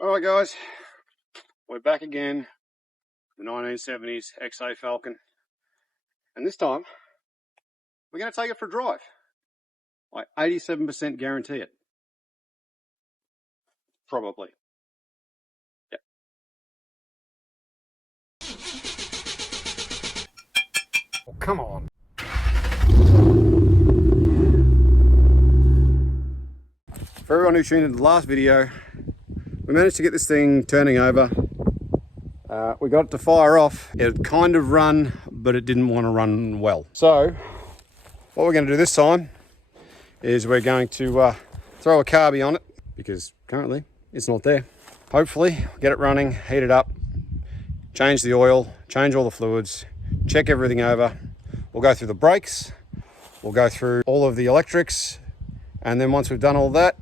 Alright guys, we're back again, the 1970s XA Falcon, and this time we're going to take it for a drive. I 87% guarantee it. Probably. Yep. Oh, come on. For everyone who tuned in the last video, we managed to get this thing turning over. We got it to fire off. It had kind of run, but it didn't want to run well. So what we're going to do this time is we're going to throw a carby on it, because currently it's not there. Hopefully get it running, heat it up, change the oil, change all the fluids, check everything over. We'll go through the brakes, we'll go through all of the electrics, and then once we've done all that,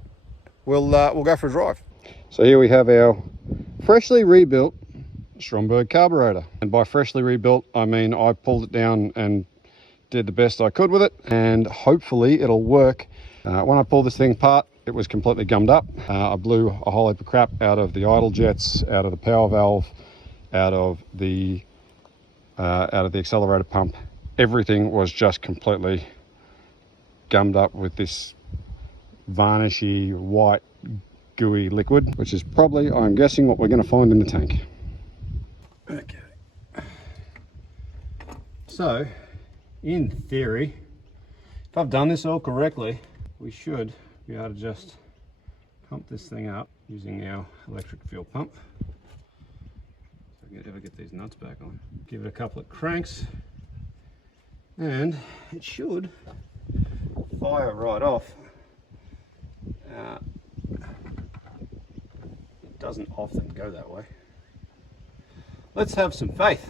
we'll go for a drive. So here we have our freshly rebuilt Stromberg carburetor. And by freshly rebuilt, I mean I pulled it down and did the best I could with it, and hopefully it'll work. When I pulled this thing apart, it was completely gummed up. I blew a whole heap of crap out of the idle jets, out of the power valve, out of the accelerator pump. Everything was just completely gummed up with this varnishy white gooey liquid, which is probably, I'm guessing, what we're going to find in the tank. Okay, so in theory, if I've done this all correctly, we should be able to just pump this thing up using our electric fuel pump. If I can ever get these nuts back on. Give it a couple of cranks and it should fire right off. It doesn't often go that way. Let's have some faith.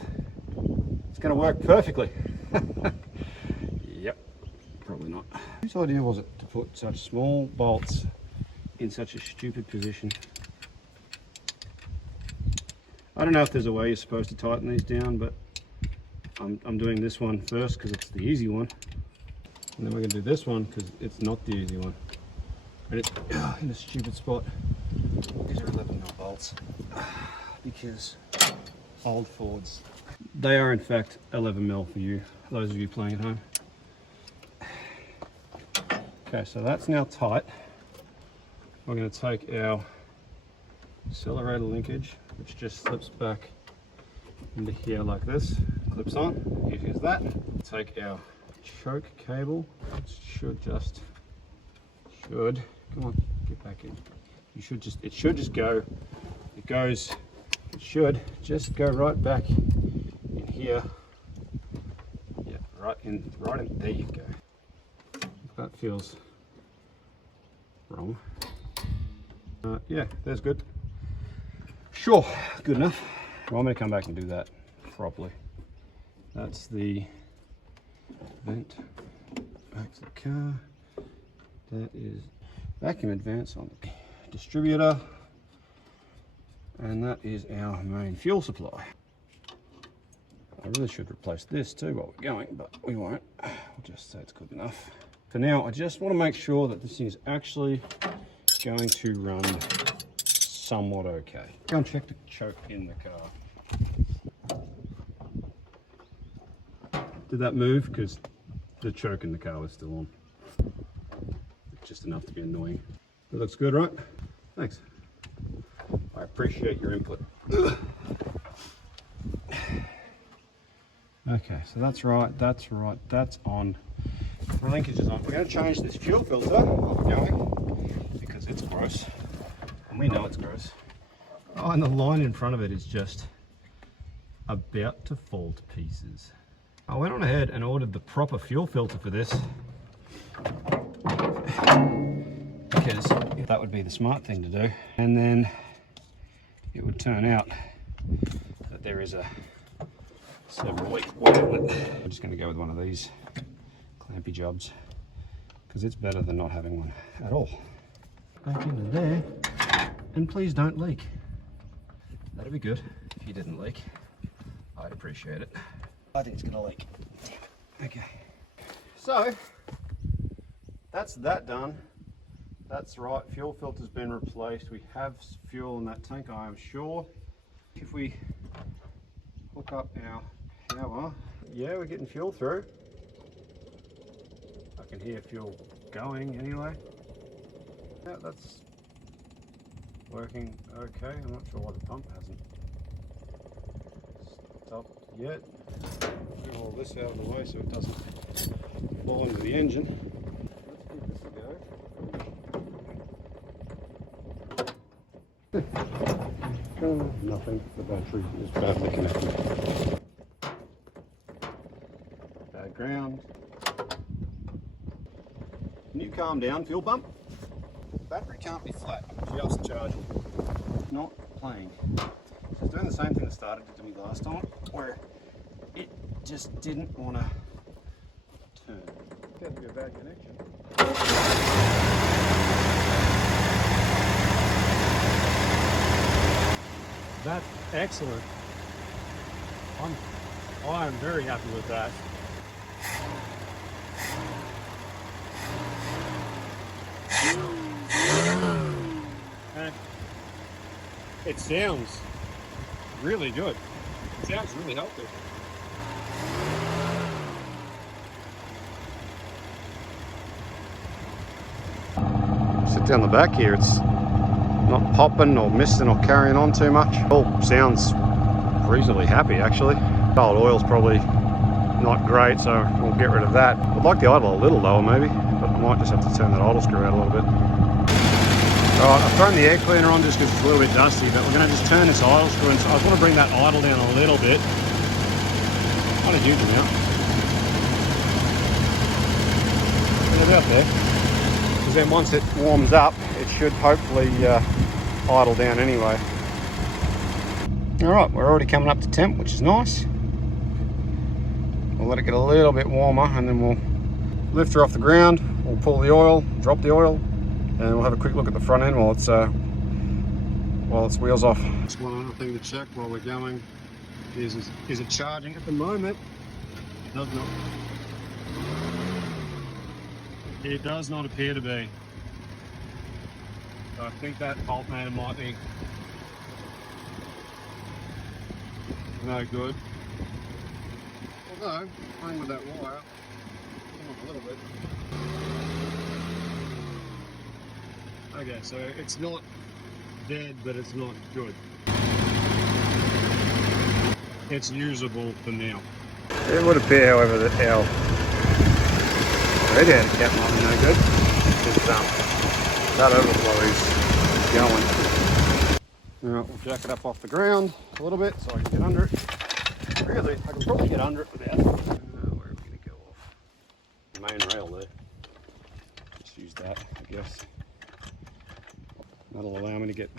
It's going to work perfectly. Yep, probably not. Whose idea was it to put such small bolts in such a stupid position? I don't know if there's a way you're supposed to tighten these down, but I'm doing this one first because it's the easy one. And then we're going to do this one because it's not the easy one. And it's in a stupid spot. These are 11mm bolts. Because old Fords, they are in fact 11mm for you, those of you playing at home. Okay, so that's now tight. We're going to take our accelerator linkage, which just slips back into here like this, clips on, easy as that. Take our choke cable, which should, come on, get back in. It should just go, it should just go right back in here. Yeah, right in, there you go. That feels wrong. Yeah, that's good. Sure, good enough. Well, I'm going to come back and do that properly. That's the vent back to the car. That is vacuum advance on the distributor. And that is our main fuel supply. I really should replace this too while we're going, but we won't. We'll just say it's good enough. For now, I just want to make sure that this thing is actually going to run somewhat okay. Go and check the choke in the car. Did that move? Because the choke in the car was still on. Just enough to be annoying. That looks good, right? Thanks. I appreciate your input. Okay, so that's right, that's on. The linkage is on. We're going to change this fuel filter while we're going, because it's gross, and we know it's gross. Oh, and the line in front of it is just about to fall to pieces. I went on ahead and ordered the proper fuel filter for this, because that would be the smart thing to do. And then it would turn out that there is a several week wait on it. I'm just going to go with one of these clampy jobs because it's better than not having one at all. Back into there, and please don't leak. That'd be good if you didn't leak. I'd appreciate it. I think it's going to leak. Okay, so that's that done. That's right, fuel filter's been replaced. We have fuel in that tank, I am sure. If we hook up our power, yeah, we're getting fuel through. I can hear fuel going anyway. Yeah, that's working okay. I'm not sure why the pump hasn't stopped yet. Move all this out of the way so it doesn't fall into the engine. Let's give this a go. Nothing, the battery is badly connected. Bad ground. Can you calm down, fuel pump? The battery can't be flat, just charging. It's not playing. So it's doing the same thing that started to me last time, where it just didn't want to turn. It's got to be a bad connection. That's excellent. I'm very happy with that. And it sounds really good. It sounds really healthy. Sit down the back here, it's not popping or missing or carrying on too much. All sounds reasonably happy actually. Old oil's probably not great, so we'll get rid of that. I'd like the idle a little lower maybe, but I might just have to turn that idle screw out a little bit. Alright, I've thrown the air cleaner on just because it's a little bit dusty, but we're going to just turn this idle screw in. So I just want to bring that idle down a little bit. Not a huge amount. And about there. Because then once it warms up, it should hopefully idle down anyway. Alright, we're already coming up to temp, which is nice. We'll let it get a little bit warmer and then we'll lift her off the ground, we'll pull the oil, drop the oil, and we'll have a quick look at the front end while its wheels off. Just one other thing to check while we're going is it charging? At the moment, it does not. It does not appear to be. So I think that alternator might be no good. Although, playing with that wire, a little bit. Okay, so it's not dead, but it's not good. It's usable for now. It would appear, however, that our radiator cap might be no good. That overflow is going. Alright, we'll jack it up off the ground a little bit so I can get under it. Really, I can probably get under it without. Where are we going to go off? The main rail there. Just use that, I guess. That'll allow me to get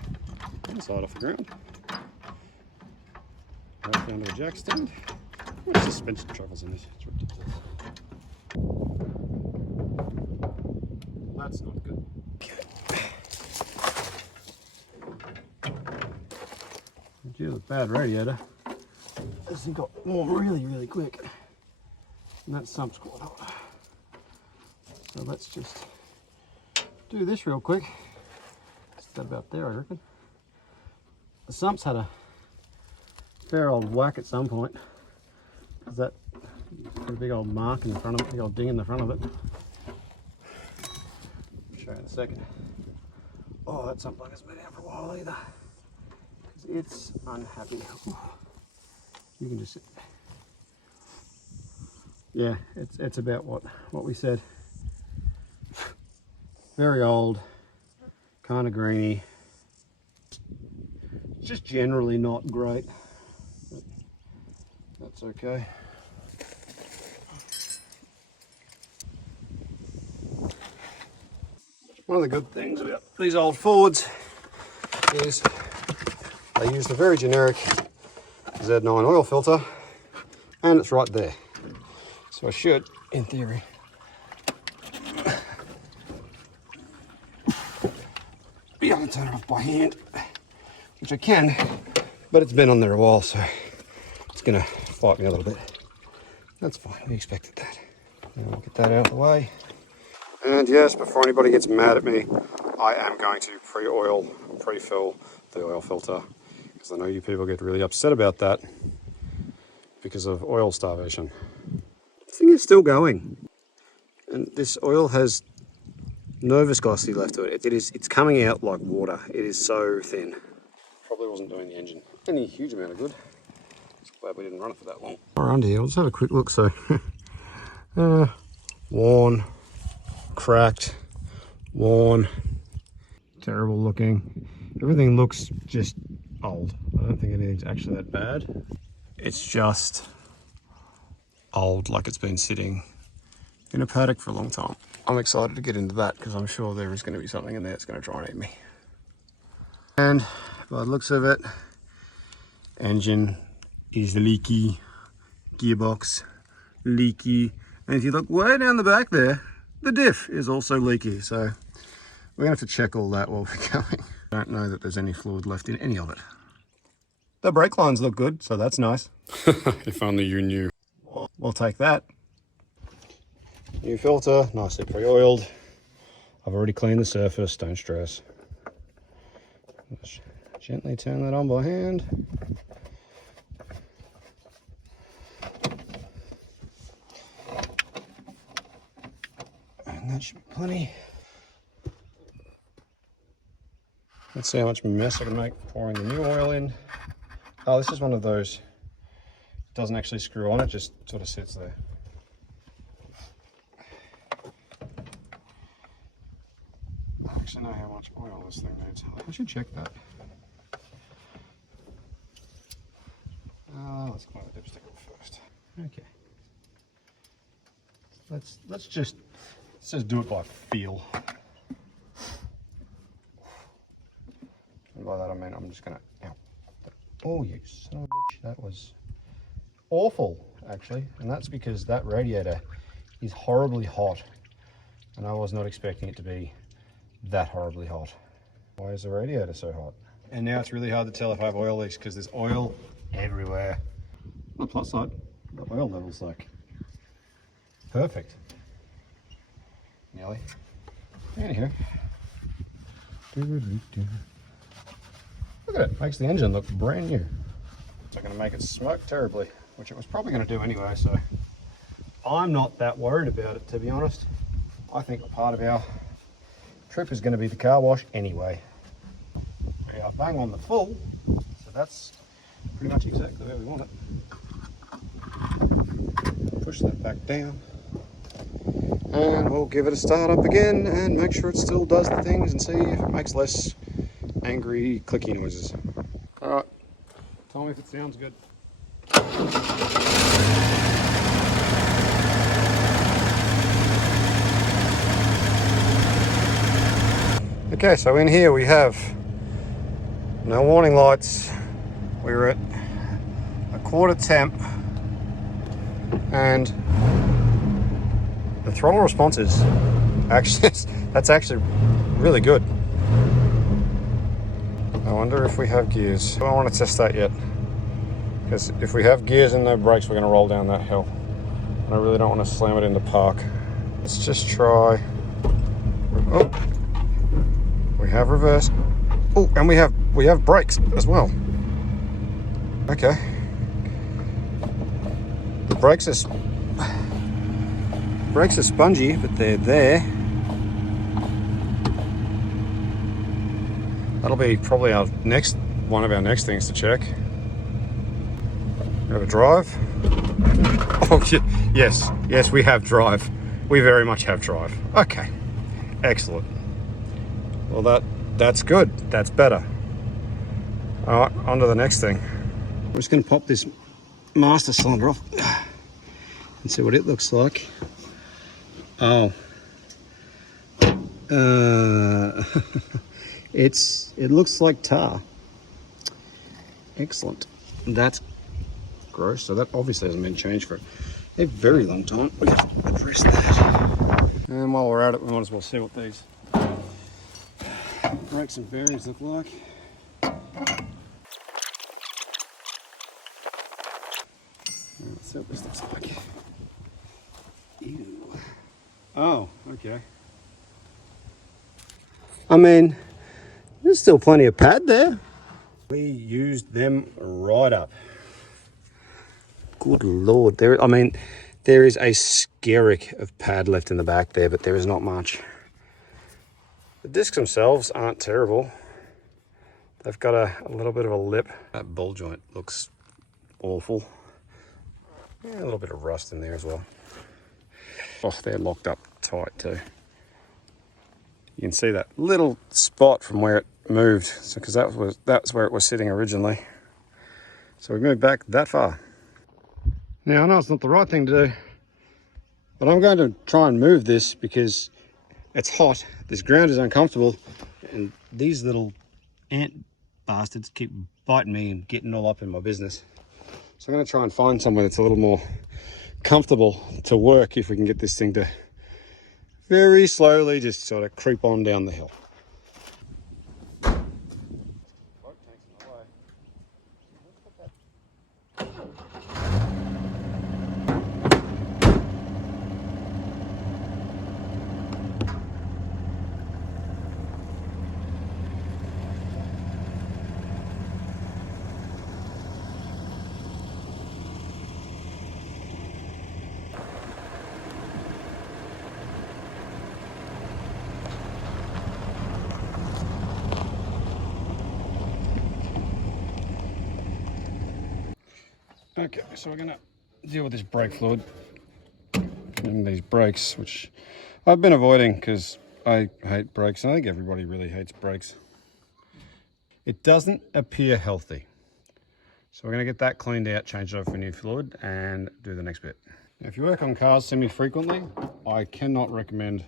inside off the ground. Right down to a jack stand. What suspension travels in this? It's ridiculous. That's not good. Due to the bad radiator, this thing got warm really quick. And that sump's caught up. So let's just do this real quick. It's that about there, I reckon. The sump's had a fair old whack at some point. There's that got a big old mark in the front of it, big old ding in the front of it. I'll show you in a second. Oh, that sump plug hasn't been out for a while either. It's unhappy. Ooh. You can just sit. Yeah, it's about what we said. Very old, kind of greeny. Just generally not great. But that's okay. One of the good things about these old Fords is they use the very generic Z9 oil filter, and it's right there. So I should, in theory, be able to turn it off by hand, which I can, but it's been on there a while, so it's gonna fight me a little bit. That's fine, we expected that. Now we'll get that out of the way. And yes, before anybody gets mad at me, I am going to pre-fill the oil filter, because I know you people get really upset about that because of oil starvation. The thing is still going, and this oil has no viscosity left to it. It's coming out like water. It is so thin. Probably wasn't doing the engine any huge amount of good. Just glad we didn't run it for that long. We're under here. Let's have a quick look. So, worn, cracked, worn, terrible looking. Everything looks just old. I don't think anything's actually that bad. It's just old, like it's been sitting in a paddock for a long time. I'm excited to get into that because I'm sure there is going to be something in there that's going to try and eat me. And by the looks of it, engine is leaky, gearbox leaky, and if you look way down the back there, the diff is also leaky. So we're going to have to check all that while we're going. I don't know that there's any fluid left in any of it. The brake lines look good, so that's nice. If only you knew. We'll take that. New filter, nicely pre-oiled. I've already cleaned the surface, don't stress. Just gently turn that on by hand. And that should be plenty. Let's see how much mess I can make pouring the new oil in. Oh, this is one of those, it doesn't actually screw on, it just sort of sits there. I don't actually know how much oil this thing needs. I should check that. Let's clean the dipstick up first. Okay. Let's just do it by feel. And by that I mean I'm just gonna. Ow. Oh, you son of a bitch! That was awful, actually, and that's because that radiator is horribly hot, and I was not expecting it to be that horribly hot. Why is the radiator so hot? And now it's really hard to tell if I have oil leaks because there's oil everywhere. On the plus side, the oil level's like perfect. Nearly. Anyhow. Look at it, makes the engine look brand new. It's not going to make it smoke terribly, which it was probably going to do anyway, so I'm not that worried about it, to be honest. I think part of our trip is going to be the car wash anyway. We are bang on the full, so that's pretty much exactly where we want it. Push that back down, and we'll give it a start up again and make sure it still does the things and see if it makes less angry clicky noises. Alright, tell me if it sounds good. Okay, so in here we have no warning lights. We're at a quarter temp, and the throttle response is actually, that's actually really good. I wonder if we have gears. I don't want to test that yet, because if we have gears and no brakes, we're going to roll down that hill. And I really don't want to slam it into park. Let's just try. Oh, we have reverse. Oh, and we have brakes as well. Okay. The brakes are spongy, but they're there. That'll be probably one of our next things to check. We have a drive. Oh, yes, we have drive. We very much have drive. Okay, excellent. Well, that's good. That's better. All right, on to the next thing. I'm just going to pop this master cylinder off and see what it looks like. Oh. It looks like tar. Excellent. That's gross. So that obviously hasn't been changed for a very long time. We have to address that. And while we're at it, we might as well see what these brakes and bearings look like. Let's see what this looks like. Ew. Oh, okay. I mean, there's still plenty of pad there. We used them right up. Good Lord. There is a skerrick of pad left in the back there, but there is not much. The discs themselves aren't terrible. They've got a little bit of a lip. That ball joint looks awful. Yeah, a little bit of rust in there as well. Oh, they're locked up tight too. You can see that little spot from where it moved, so because that's where it was sitting originally. So we moved back that far. Now I know it's not the right thing to do, but I'm going to try and move this because it's hot. This ground is uncomfortable, and these little ant bastards keep biting me and getting all up in my business. So I'm going to try and find somewhere that's a little more comfortable to work if we can get this thing to very slowly just sort of creep on down the hill. Okay, so we're gonna deal with this brake fluid and these brakes, which I've been avoiding because I hate brakes, and I think everybody really hates brakes. It doesn't appear healthy. So we're gonna get that cleaned out, change it over for new fluid, and do the next bit. Now, if you work on cars semi-frequently, I cannot recommend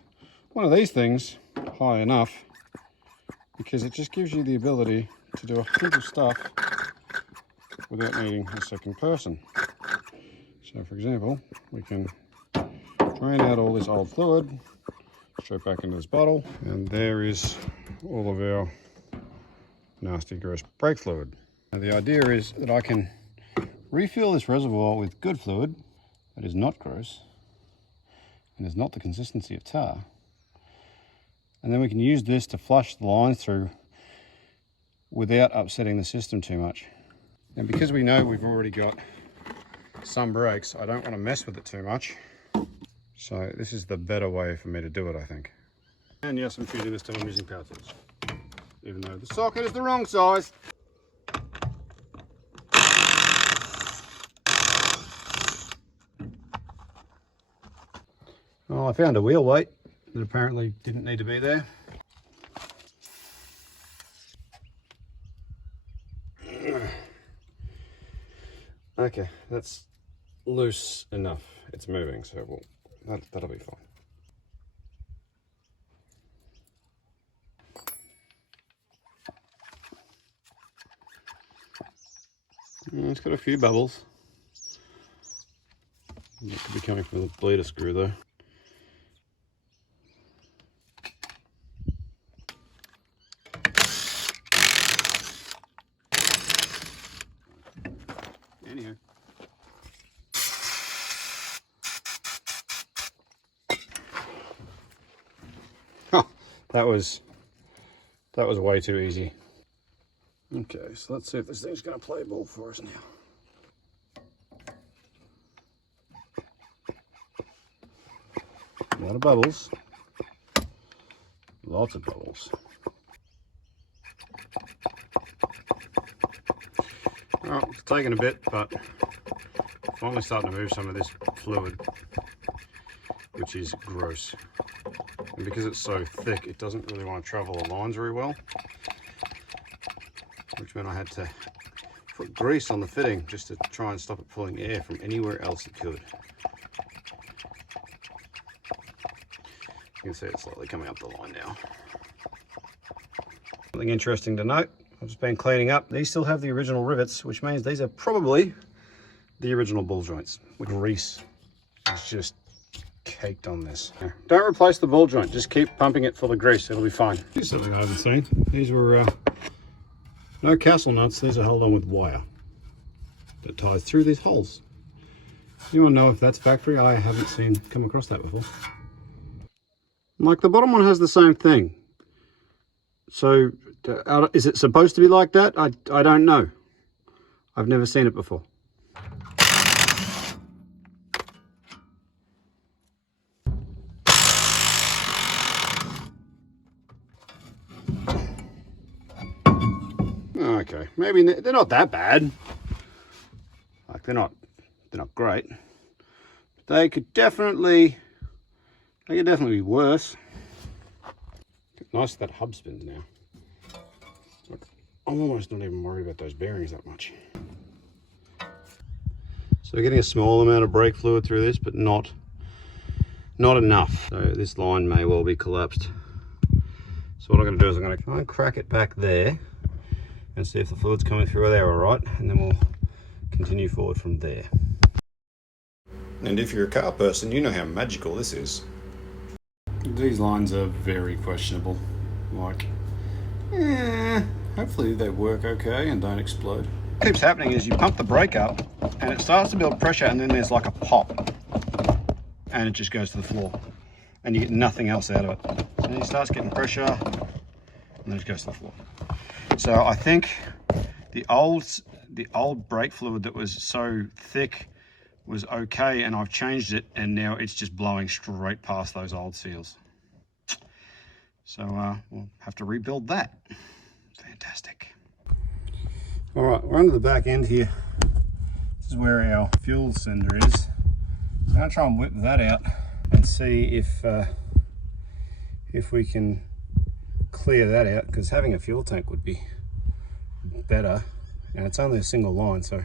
one of these things high enough, because it just gives you the ability to do a heap of stuff without needing a second person. So for example, we can drain out all this old fluid straight back into this bottle, and there is all of our nasty gross brake fluid. Now the idea is that I can refill this reservoir with good fluid that is not gross and is not the consistency of tar, and then we can use this to flush the lines through without upsetting the system too much. And because we know we've already got some brakes, I don't want to mess with it too much. So this is the better way for me to do it, I think. And yes, I'm choosing this time I'm using power tools, even though the socket is the wrong size. Well, I found a wheel weight that apparently didn't need to be there. Okay, that's loose enough. It's moving, so that'll be fine. It's got a few bubbles. It could be coming from the bleeder screw though. Anyhow. Oh, that was way too easy. Okay, so let's see if this thing's gonna play ball for us now. A lot of bubbles. Lots of bubbles. Well, it's taking a bit, but finally starting to move some of this fluid, which is gross. And because it's so thick, it doesn't really want to travel the lines very well, which meant I had to put grease on the fitting just to try and stop it pulling air from anywhere else it could. You can see it's slightly coming up the line now. Something interesting to note, I've just been cleaning up. These still have the original rivets, which means these are probably the original ball joints. Grease is just caked on this. Don't replace the ball joint, just keep pumping it full of grease, it'll be fine. Here's something I haven't seen. These were no castle nuts, these are held on with wire that ties through these holes. You want to know if that's factory? I haven't come across that before. Like the bottom one has the same thing, So is it supposed to be like that? I don't know. I've never seen it before. Okay, maybe they're not that bad. Like they're not great. They could definitely be worse. Nice that hub spins now. Look, I'm almost not even worried about those bearings that much. So we're getting a small amount of brake fluid through this, but not enough. So this line may well be collapsed. So what I'm going to do is I'm going to try and crack it back there and see if the fluid's coming through there all right, and then we'll continue forward from there. And if you're a car person, you know how magical this is. These lines are very questionable. Like, hopefully they work okay and don't explode. What keeps happening is you pump the brake up and it starts to build pressure, and then there's like a pop and it just goes to the floor and you get nothing else out of it. And then it starts getting pressure and then it goes to the floor. So I think the old brake fluid that was so thick was okay, and I've changed it, and now it's just blowing straight past those old seals. So we'll have to rebuild that. Fantastic. All right, we're under the back end here. This is where our fuel sender is. So I'm gonna try and whip that out and see if we can clear that out, because having a fuel tank would be better, and it's only a single line, so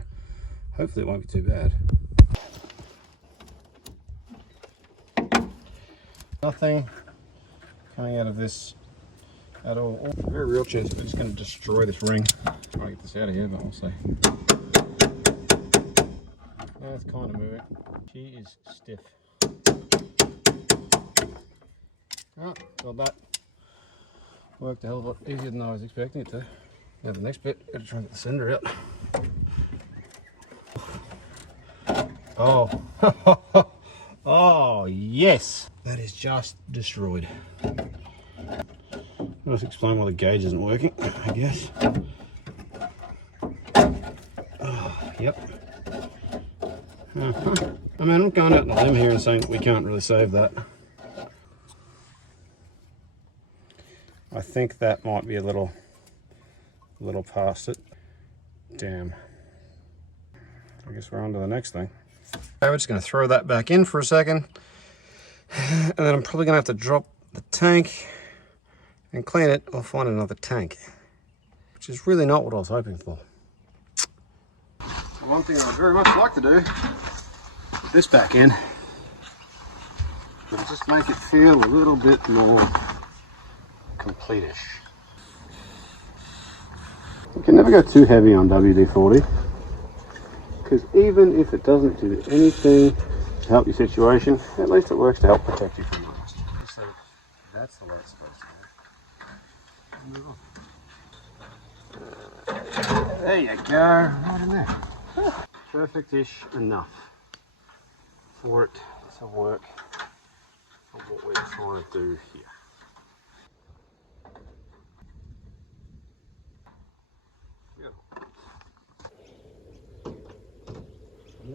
hopefully it won't be too bad. Nothing coming out of this at all. Very real chance we're just going to destroy this ring. Try to get this out of here, but we'll see. Now it's kind of moving. She is stiff. Oh, well, that worked a hell of a lot easier than I was expecting it to. Now the next bit, got to try and get the sender out. Oh, oh yes, that is just destroyed. I'll just explain why the gauge isn't working, I guess. Oh, yep. I mean, I'm going out on a limb here and saying that we can't really save that. I think that might be a little past it. Damn. I guess we're on to the next thing. Okay, we're just going to throw that back in for a second, and then I'm probably going to have to drop the tank and clean it or find another tank, which is really not what I was hoping for. One thing I'd very much like to do with this back end is just make it feel a little bit more complete-ish. You can never go too heavy on WD-40, because even if it doesn't do anything to help your situation, at least it works to help protect you from rust. So that's the way it's supposed to go. There you go, right in there. Perfect-ish enough for it to work for what we're trying to do here.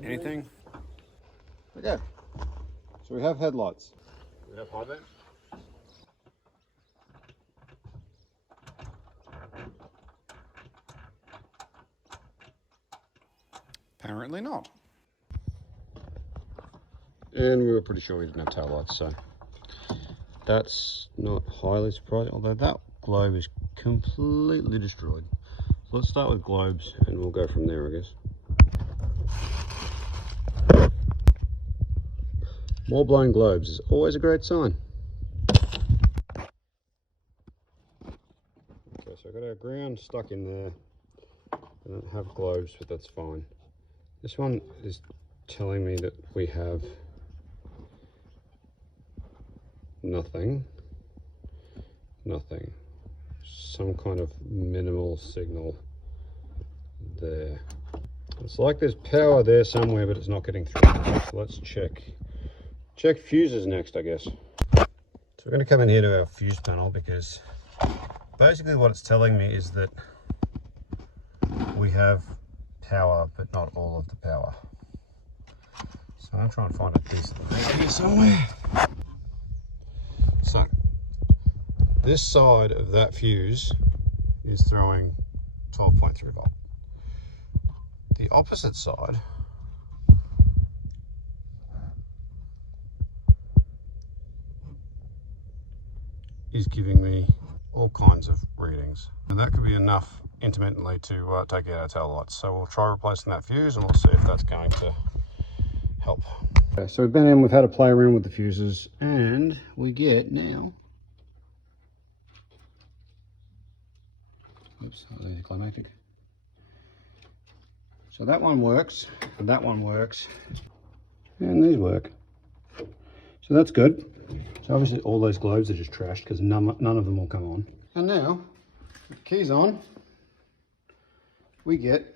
Anything? Okay. So we have headlights. We have high beam. Apparently not. And we were pretty sure we didn't have tail lights, so that's not highly surprising, although that globe is completely destroyed. So let's start with globes and we'll go from there, I guess. More blown globes is always a great sign. Okay, so I've got our ground stuck in there. I don't have globes, but that's fine. This one is telling me that we have nothing. Some kind of minimal signal there. It's like there's power there somewhere, but it's not getting through. So let's check. Check fuses next, I guess. So we're going to come in here to our fuse panel because Basically what it's telling me is that we have power, but not all of the power. So I'm trying to find a decent out here somewhere. So this side of that fuse is throwing 12.3 volt. The opposite side is giving me all kinds of readings, and that could be enough intermittently to take out our tail lights. So we'll try replacing that fuse and we'll see if that's going to help. Okay, so we've been in, we've had a play around with the fuses, and we get now, oops, that was anticlimactic. So that one works, and that one works, and these work. So that's good. So obviously all those globes are just trashed because none of them will come on. And now, with the keys on, we get,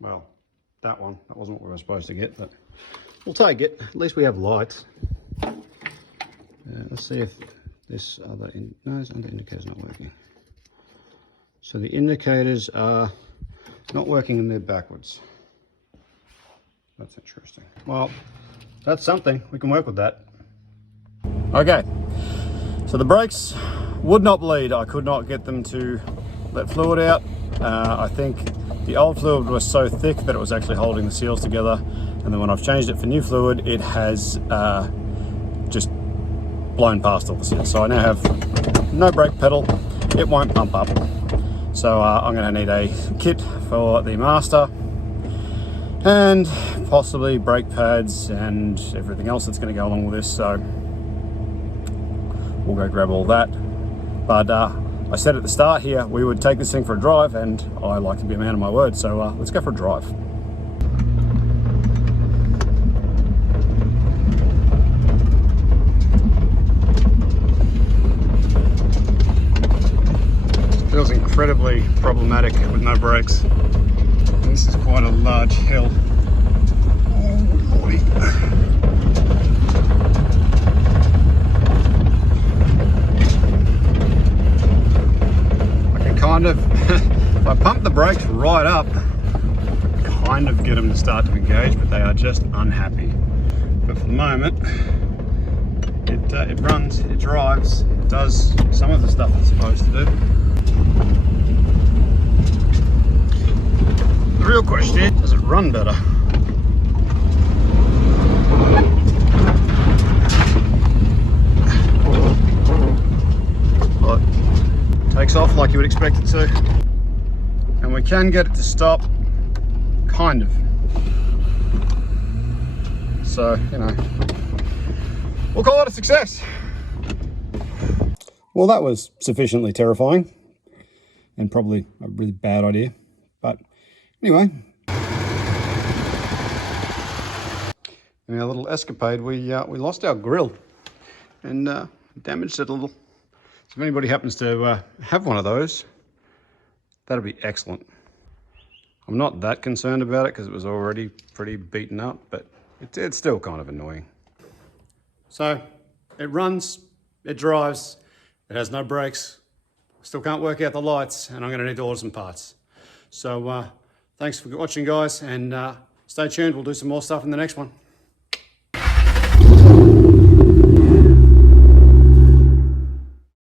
well, that one. That wasn't what we were supposed to get, but we'll take it. At least we have lights. Let's see if this other, no, this other indicator's not working. So the indicators are not working and they're backwards. That's interesting. Well, that's something. We can work with that. Okay, so the brakes would not bleed. I could not get them to let fluid out. I think the old fluid was so thick that it was actually holding the seals together, and then when I've changed it for new fluid, it has just blown past all the seals. So I now have no brake pedal. It won't pump up. So I'm going to need a kit for the master, and possibly brake pads and everything else that's going to go along with this. So we'll go grab all that. But I said at the start here we would take this thing for a drive, and I like to be a man of my word, so let's go for a drive. Feels incredibly problematic with no brakes. And this is quite a large hill. Oh boy. Kind of, if I pump the brakes right up, kind of get them to start to engage, but they are just unhappy. But for the moment, it runs, it drives, it does some of the stuff it's supposed to do. The real question is, does it run better? Takes off like you would expect it to, and we can get it to stop, kind of. So, you know, we'll call it a success. Well, that was sufficiently terrifying and probably a really bad idea, but anyway. In our little escapade, we lost our grill and damaged it a little. So if anybody happens to have one of those, that'd be excellent. I'm not that concerned about it because it was already pretty beaten up, but it's still kind of annoying. So it runs, it drives, it has no brakes, still can't work out the lights, and I'm going to need to order some parts. So thanks for watching, guys, and stay tuned. We'll do some more stuff in the next one.